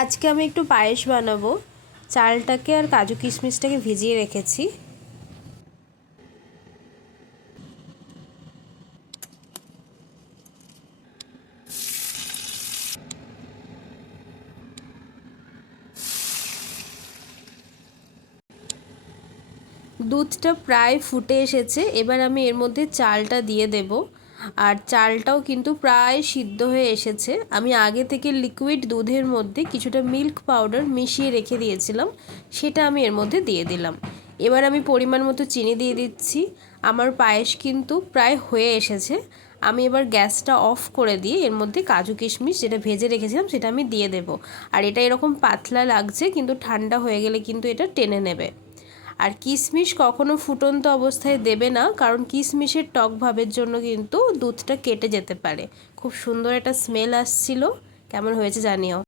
আজকে আমি একটু পায়েস বানাবো। চালটাকে আর কাজু কিশমিশটাকে ভিজিয়ে রেখেছি। দুধটা প্রায় ফুটে এসেছে, এবার আমি এর মধ্যে চালটা দিয়ে দেব। আর চালটাও কিন্তু প্রায় সিদ্ধ হয়ে এসেছে। আমি আগে থেকে লিকুইড দুধের মধ্যে কিছুটা মিল্ক পাউডার মিশিয়ে রেখে দিয়েছিলাম, সেটা আমি এর মধ্যে দিয়ে দিলাম। এবার আমি পরিমাণ মতো চিনি দিয়ে দিচ্ছি। আমার পায়েস কিন্তু প্রায় হয়ে এসেছে। আমি এবার গ্যাসটা অফ করে দিয়ে এর মধ্যে কাজু কিশমিশ যেটা ভেজে রেখেছিলাম সেটা আমি দিয়ে দেব। আর এটা এরকম পাতলা লাগছে, কিন্তু ঠান্ডা হয়ে গেলে কিন্তু এটা টেনে নেবে। আর কিশমিশ কখনো ফুটন্ত অবস্থায় দেবে না, কারণ কিশমিশের টক ভাবের জন্য কিন্তু দুধটা কেটে যেতে পারে। খুব সুন্দর একটা স্মেল আসছিল। কেমন হয়েছে জানিও।